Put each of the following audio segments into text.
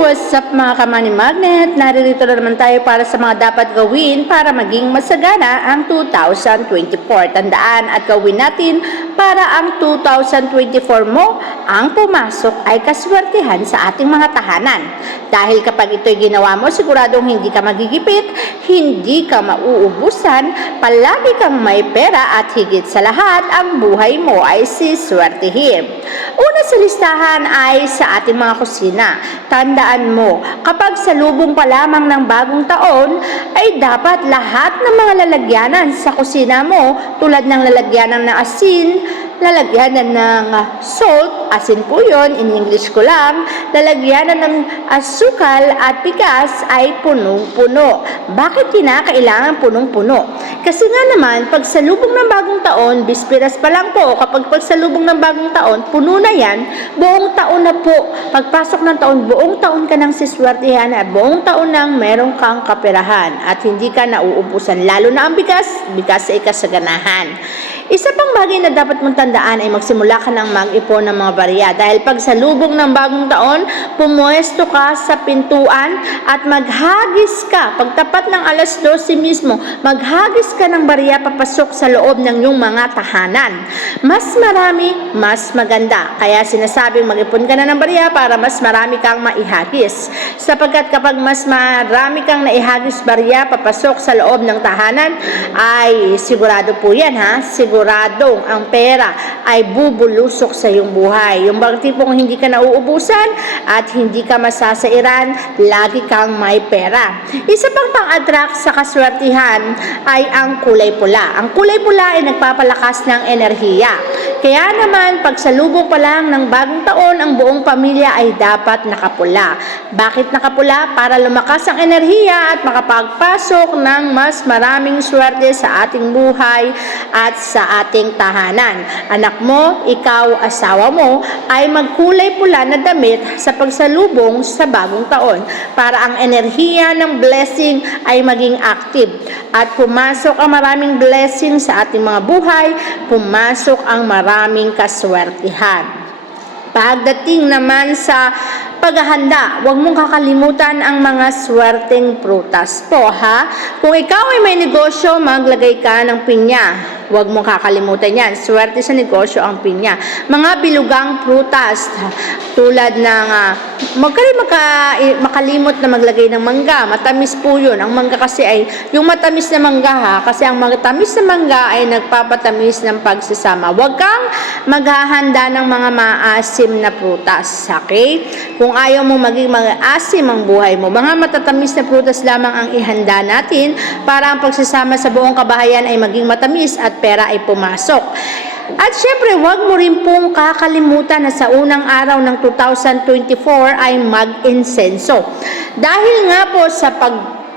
What's up mga ka-Money Magnet? Naririto na naman tayo para sa mga dapat gawin para maging masagana ang 2024. Tandaan at gawin natin para ang 2024 mo ang pumasok ay kaswertihan sa ating mga tahanan. Dahil kapag ito'y ginawa mo, siguradong hindi ka magigipit, hindi ka mauubusan, palagi kang may pera at higit sa lahat, ang buhay mo ay siswertihin. Una sa listahan ay sa ating mga kusina. Tandaan mo, kapag salubong pa lamang ng bagong taon, ay dapat lahat ng mga lalagyanan sa kusina mo, tulad ng lalagyanan ng asin, lalagyanan ng salt, asin po yun, in English ko lang, lalagyanan ng asukal at bigas ay punong-puno. Bakit kinakailangan punong-puno? Kasi nga naman, pag salubong ng bagong taon, bispiras pa lang po, kapag pagsalubong ng bagong taon, puno na yan, buong taon na po. Pagpasok ng taon, buong taon ka nang siswertihan at buong taon nang meron kang kaperahan at hindi ka nauubusan. Lalo na ang bigas ay kasaganahan. Isa pang bagay na dapat mong tandaan ay magsimula ka ng mag-ipon ng mga barya dahil pag salubong ng bagong taon, pumuesto ka sa pintuan at maghagis ka. Pagtapat ng alas 12 mismo, maghagis ka ng barya papasok sa loob ng iyong mga tahanan. Mas marami, mas maganda. Kaya sinasabing mag-ipon ka na ng barya para mas marami kang maihagis. Sapagkat kapag mas marami kang naihagis barya papasok sa loob ng tahanan, ay sigurado po yan siguradong ang pera ay bubulusok sa iyong buhay. Yung bang tipong hindi ka nauubusan at hindi ka masasairan, lagi kang may pera. Isa pang pang-attract sa kaswertihan ay ang kulay pula. Ang kulay pula ay nagpapalakas ng enerhiya. Kaya naman, pag salubong pa lang ng bagong taon, ang buong pamilya ay dapat nakapula. Bakit nakapula? Para lumakas ang enerhiya at makapagpasok ng mas maraming swerte sa ating buhay at sa ating tahanan. Anak mo, ikaw, asawa mo, ay magkulay pula na damit sa pagsalubong sa bagong taon para ang enerhiya ng blessing ay maging active at pumasok ang maraming blessing sa ating mga buhay, pumasok ang maraming kaswertihan. Pagdating naman sa paghahanda, huwag mong kakalimutan ang mga swerteng prutas po Kung ikaw ay may negosyo, maglagay ka ng pinya. Huwag mong kakalimutan yan. Swerte sa negosyo ang pinya. Mga bilugang prutas tulad ng makalimot na maglagay ng mangga. Matamis po yun. Ang mangga kasi ay yung matamis na mangga kasi ang matamis na mangga ay nagpapatamis ng pagsasama. Huwag kang maghahanda ng mga maasim na prutas. Okay? Kung ayaw mo maging maasim ang buhay mo, mga matatamis na prutas lamang ang ihanda natin para ang pagsasama sa buong kabahayan ay maging matamis at pera ay pumasok. At syempre, huwag mo rin pong kakalimutan na sa unang araw ng 2024 ay mag-insenso. Dahil nga po sa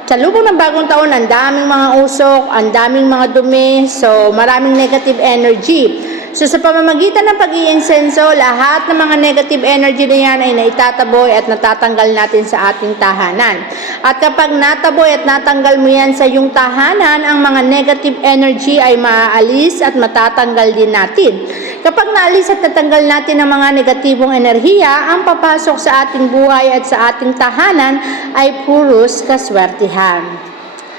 salubong ng bagong taon, ang daming mga usok, ang daming mga dumi, so maraming negative energy. So sa pamamagitan ng pag-iinsenso, lahat ng mga negative energy na yan ay naitataboy at natatanggal natin sa ating tahanan. At kapag nataboy at natanggal mo yan sa iyong tahanan, ang mga negative energy ay maaalis at matatanggal din natin. Kapag naalis at natanggal natin ang mga negatibong enerhiya, ang papasok sa ating buhay at sa ating tahanan ay puros kaswertihan.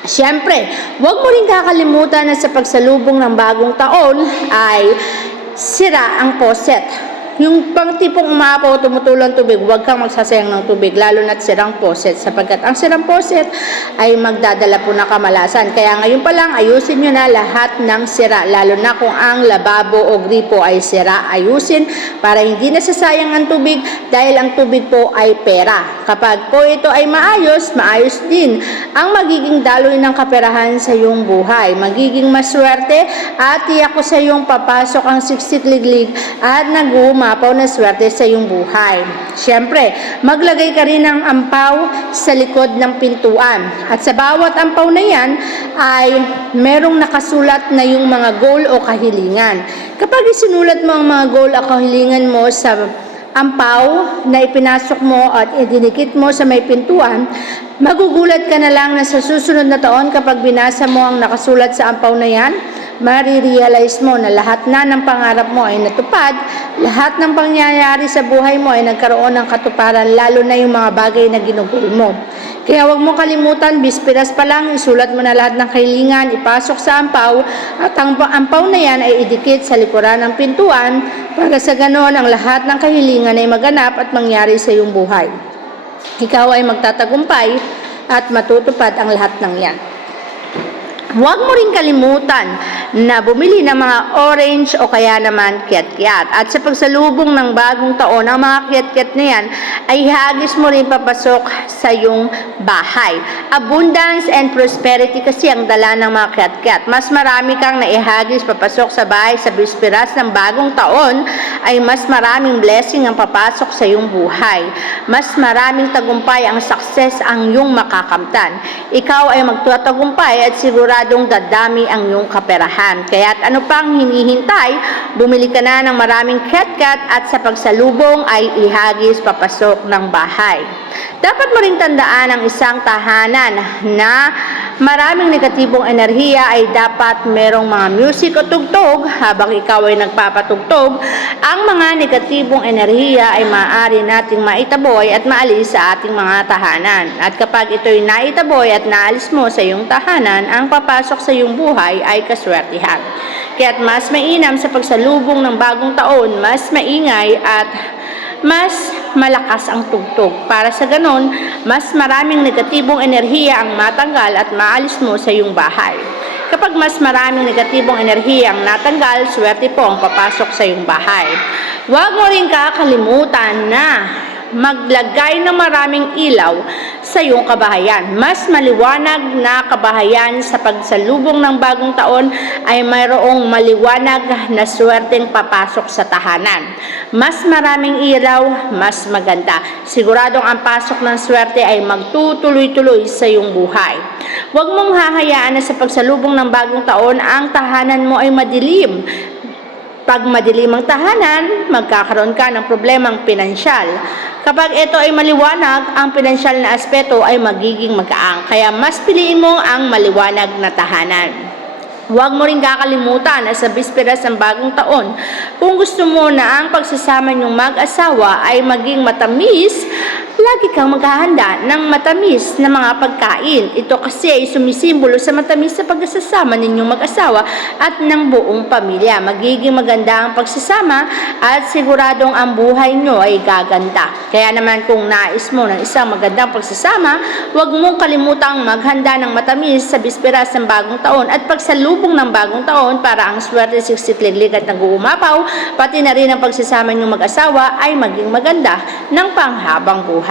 Siyempre, huwag mo rin kakalimutan na sa pagsalubong ng bagong taon ay sira ang poset. Yung pang tipong umapaw, tumutulong tubig, huwag kang magsasayang ng tubig, lalo na't sirang poset, sapagkat ang sirang poset ay magdadala po ng kamalasan. Kaya ngayon pa lang, ayusin nyo na lahat ng sira, lalo na kung ang lababo o gripo ay sira, ayusin para hindi nasasayang ang tubig dahil ang tubig po ay pera. Kapag po ito ay maayos, maayos din ang magiging daloy ng kaperahan sa iyong buhay. Magiging maswerte at tiyak ko sa iyong papasok ang siksikliglig at umapaw na swerte sa iyong buhay. Siyempre, maglagay ka rin ng ampaw sa likod ng pintuan. At sa bawat ampaw na yan ay merong nakasulat na yung mga goal o kahilingan. Kapag isinulat mo ang mga goal o kahilingan mo sa ampaw na ipinasok mo at idinikit mo sa may pintuan, magugulat ka na lang na sa susunod na taon kapag binasa mo ang nakasulat sa ampaw na yan, marirealize mo na lahat na ng pangarap mo ay natupad, lahat ng pangyayari sa buhay mo ay nagkaroon ng katuparan, lalo na yung mga bagay na ginugol mo. Kaya huwag mo kalimutan, bispiras pa lang, isulat mo na lahat ng kahilingan, ipasok sa ampaw, at ang ampaw na yan ay idikit sa likuran ng pintuan para sa ganon ang lahat ng kahilingan ay maganap at mangyari sa iyong buhay. Ikaw ay magtatagumpay at matutupad ang lahat ng yan. Huwag mo rin kalimutan na bumili ng mga orange o kaya naman kiat-kiat. At sa pagsalubong ng bagong taon, ang mga kiat-kiat na yan ay hagis mo rin papasok sa iyong bahay. Abundance and prosperity kasi ang dala ng mga kiat-kiat. Mas marami kang naihagis papasok sa bahay sa bispiras ng bagong taon, ay mas maraming blessing ang papasok sa iyong buhay. Mas maraming tagumpay ang success ang iyong makakamtan. Ikaw ay magtatagumpay at siguradong dadami ang iyong kaperahan. Kaya't ano pang hinihintay, bumili ka na ng maraming kiat-kiat at sa pagsalubong ay ihagis papasok ng bahay. Dapat mo ring tandaan ang isang tahanan na maraming negatibong enerhiya ay dapat merong mga music o tugtog habang ikaw ay nagpapatugtog. Ang mga negatibong enerhiya ay maaari nating maitaboy at maalis sa ating mga tahanan. At kapag ito'y naitaboy at naalis mo sa iyong tahanan, ang papasok sa iyong buhay ay kaswertihan. Kaya't mas mainam sa pagsalubong ng bagong taon, mas maingay at mas malakas ang tugtog. Para sa ganon, mas maraming negatibong enerhiya ang matanggal at maalis mo sa iyong bahay. Kapag mas maraming negatibong enerhiya ang natanggal, swerte po ang papasok sa iyong bahay. Huwag mo rin kakalimutan na maglagay ng maraming ilaw sa iyong kabahayan. Mas maliwanag na kabahayan sa pagsalubong ng bagong taon ay mayroong maliwanag na swerteng papasok sa tahanan. Mas maraming ilaw, mas maganda. Siguradong ang pasok ng swerte ay magtutuloy-tuloy sa iyong buhay. Huwag mong hahayaan na sa pagsalubong ng bagong taon ang tahanan mo ay madilim. Pag madilim ang tahanan, magkakaroon ka ng problemang pinansyal. Kapag ito ay maliwanag, ang pinansyal na aspeto ay magiging magaang. Kaya mas piliin mo ang maliwanag na tahanan. Huwag mo rin kakalimutan na sa bisperas ng bagong taon, kung gusto mo na ang pagsasama niyong mag-asawa ay maging matamis, lagi kang maghahanda ng matamis na mga pagkain. Ito kasi ay sumisimbolo sa matamis sa pagsasama ninyong mag-asawa at ng buong pamilya. Magiging maganda ang pagsasama at siguradong ang buhay nyo ay gaganda. Kaya naman kung nais mo ng isang magandang pagsasama, huwag mong kalimutang maghanda ng matamis sa bisperas ng bagong taon at pagsalubong ng bagong taon para ang swerte siksikliglig at nag-uumapaw, pati na rin ang pagsasama niyong mag-asawa ay maging maganda ng panghabang buhay.